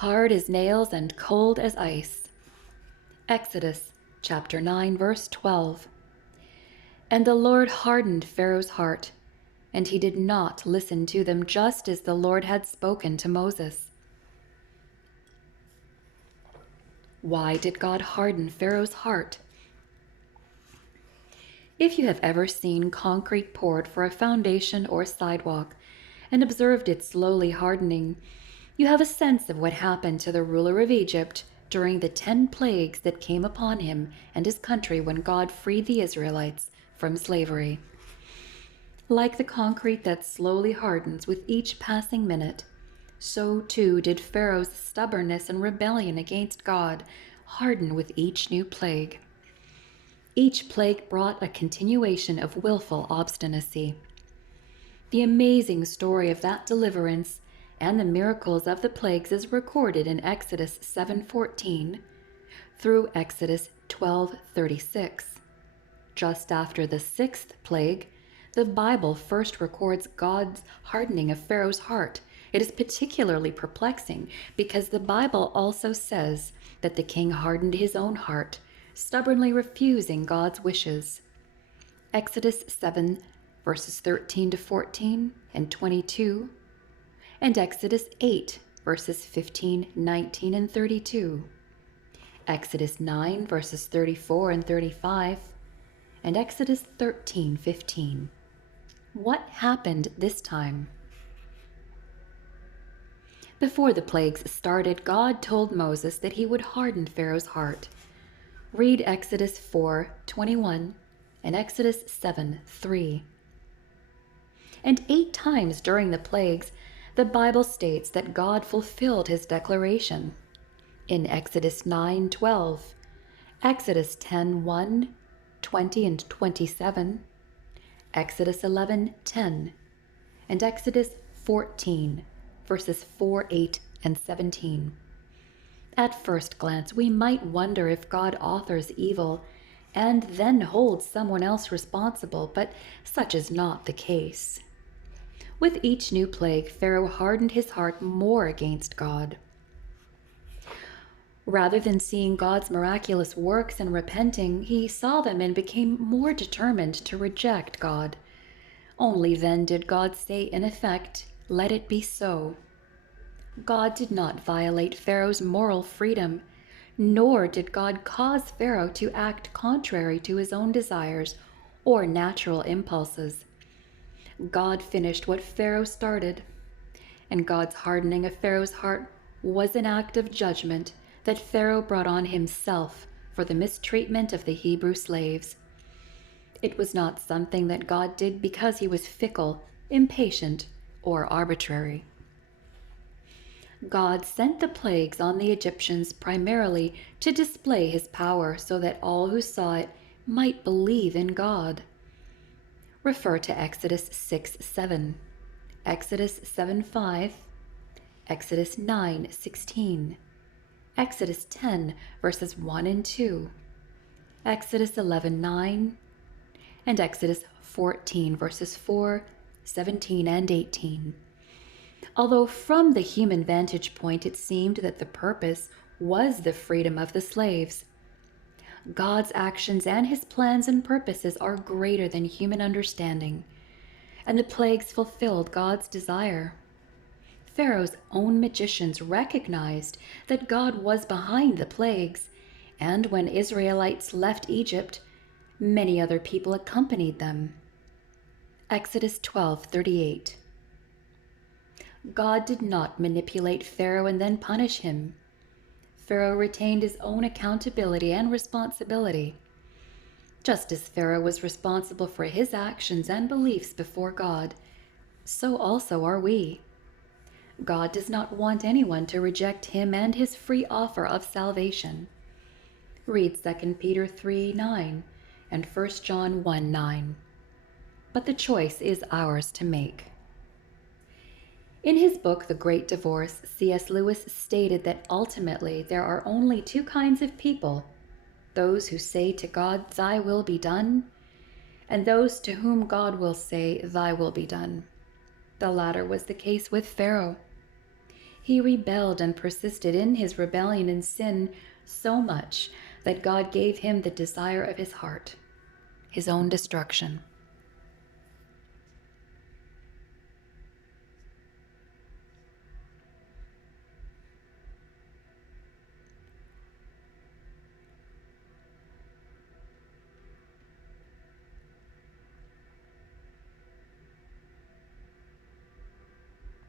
hard as nails and cold as ice. Exodus chapter 9, verse 12. And the Lord hardened Pharaoh's heart, and he did not listen to them, just as the Lord had spoken to Moses. Why did God harden Pharaoh's heart? If you have ever seen concrete poured for a foundation or sidewalk and observed it slowly hardening, you have a sense of what happened to the ruler of Egypt during the 10 plagues that came upon him and his country when God freed the Israelites from slavery. Like the concrete that slowly hardens with each passing minute, so too did Pharaoh's stubbornness and rebellion against God harden with each new plague. Each plague brought a continuation of willful obstinacy. The amazing story of that deliverance and the miracles of the plagues is recorded in Exodus 7:14 through Exodus 12:36. Just after the 6th plague, the Bible first records God's hardening of Pharaoh's heart. It is particularly perplexing because the Bible also says that the king hardened his own heart, stubbornly refusing God's wishes. Exodus 7, verses 13 to 14 and 22, and Exodus 8, verses 15, 19, and 32. Exodus 9, verses 34 and 35, and Exodus 13:15. What happened this time? Before the plagues started, God told Moses that he would harden Pharaoh's heart. Read Exodus 4:21 and Exodus 7:3. And 8 times during the plagues, the Bible states that God fulfilled his declaration. In Exodus 9:12, Exodus 10:1, 20 and 27, Exodus 11:10, and Exodus 14, verses 4, 8, and 17. At first glance, we might wonder if God authors evil and then holds someone else responsible, but such is not the case. With each new plague, Pharaoh hardened his heart more against God. Rather than seeing God's miraculous works and repenting, he saw them and became more determined to reject God. Only then did God say, in effect, "Let it be so." God did not violate Pharaoh's moral freedom, nor did God cause Pharaoh to act contrary to his own desires or natural impulses. God finished what Pharaoh started, and God's hardening of Pharaoh's heart was an act of judgment that Pharaoh brought on himself for the mistreatment of the Hebrew slaves. It was not something that God did because he was fickle, impatient, or arbitrary. God sent the plagues on the Egyptians primarily to display his power so that all who saw it might believe in God. Refer to Exodus 6:7, Exodus 7:5, Exodus 9:16, Exodus 10, verses 1 and 2, Exodus 11:9, and Exodus 14, verses 4, 17, and 18. Although from the human vantage point it seemed that the purpose was the freedom of the slaves, God's actions and his plans and purposes are greater than human understanding, and the plagues fulfilled God's desire. Pharaoh's own magicians recognized that God was behind the plagues, and when Israelites left Egypt, many other people accompanied them. Exodus 12:38. God did not manipulate Pharaoh and then punish him. Pharaoh retained his own accountability and responsibility. Just as Pharaoh was responsible for his actions and beliefs before God, so also are we. God does not want anyone to reject him and his free offer of salvation. Read 2 Peter 3:9 and 1 John 1:9. But the choice is ours to make. In his book, The Great Divorce, C.S. Lewis stated that ultimately there are only 2 kinds of people: those who say to God, "Thy will be done," and those to whom God will say, "Thy will be done." The latter was the case with Pharaoh. He rebelled and persisted in his rebellion and sin so much that God gave him the desire of his heart, his own destruction.